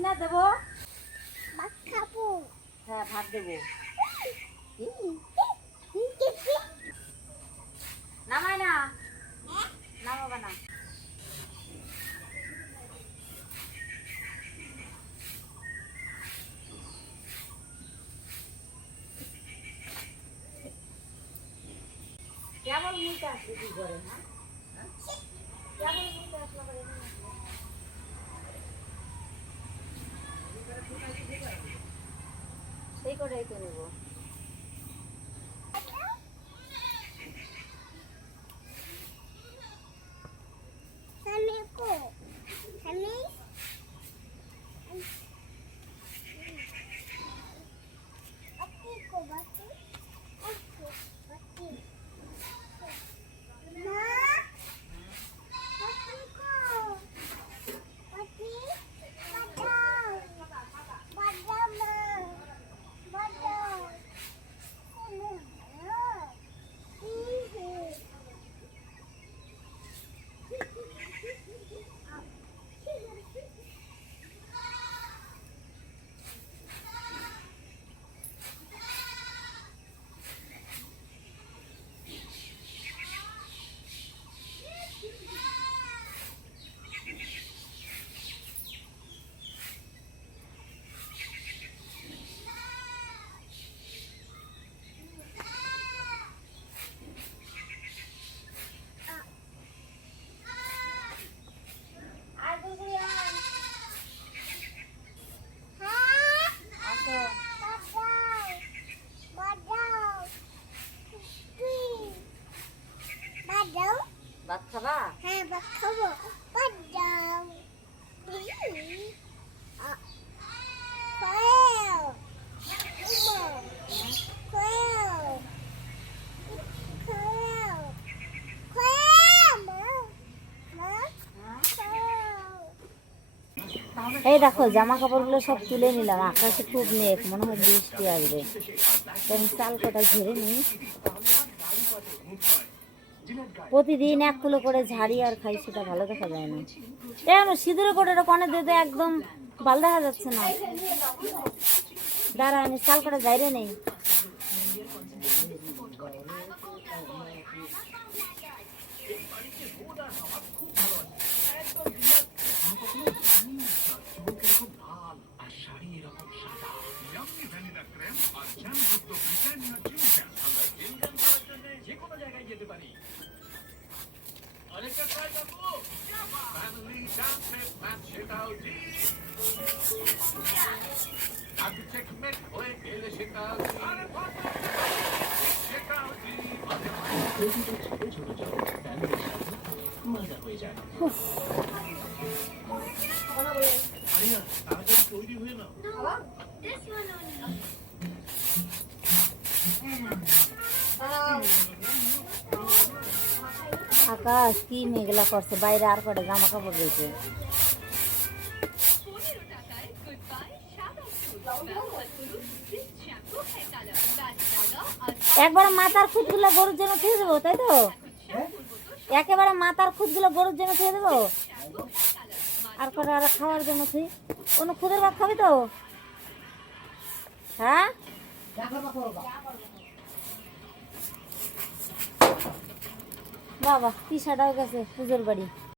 না দেবো হ্যাঁ ভাত দেবো নামায় না নামাবে না কেমন মুখ আসবে কি করে হ্যাঁ কেমন মুখ আসলে সেই করেই তো নেবো ভাত খাবা হ্যাঁ ভাত খাবো ভাত দাও এই দেখো জামা কাপড়গুলো সব তুলে নিলাম আকাশে খুব মেঘ মনে হয় বৃষ্টি আসবে আমি চাল কটা ঝেড়ে নিই প্রতিদিন এক কিলো করে ঝাড়ি আর খাই সেটা ভালো দেখা যায় না এখন সিঁদুরে করে কনে দিতে একদম ভালো দেখা যাচ্ছে না দাঁড়া আমি চাল কটা ঝাড়ে নেই আকাশ কি মেঘলা করছে বাইরে আর কটা জামা কাপড় রয়েছে একবারে মাথার খুঁতগুলো গরুর জন্য খেয়ে দেবো তাই তো একেবারে মাথার খুঁতগুলো গরুর জন্য খেয়ে দেবো আর কটা আর খাওয়ার জন্য তুই কোনো খুদের ভাত খাবি তো হ্যাঁ বাবা কি সাটাও গেছে পুজোর বাড়ি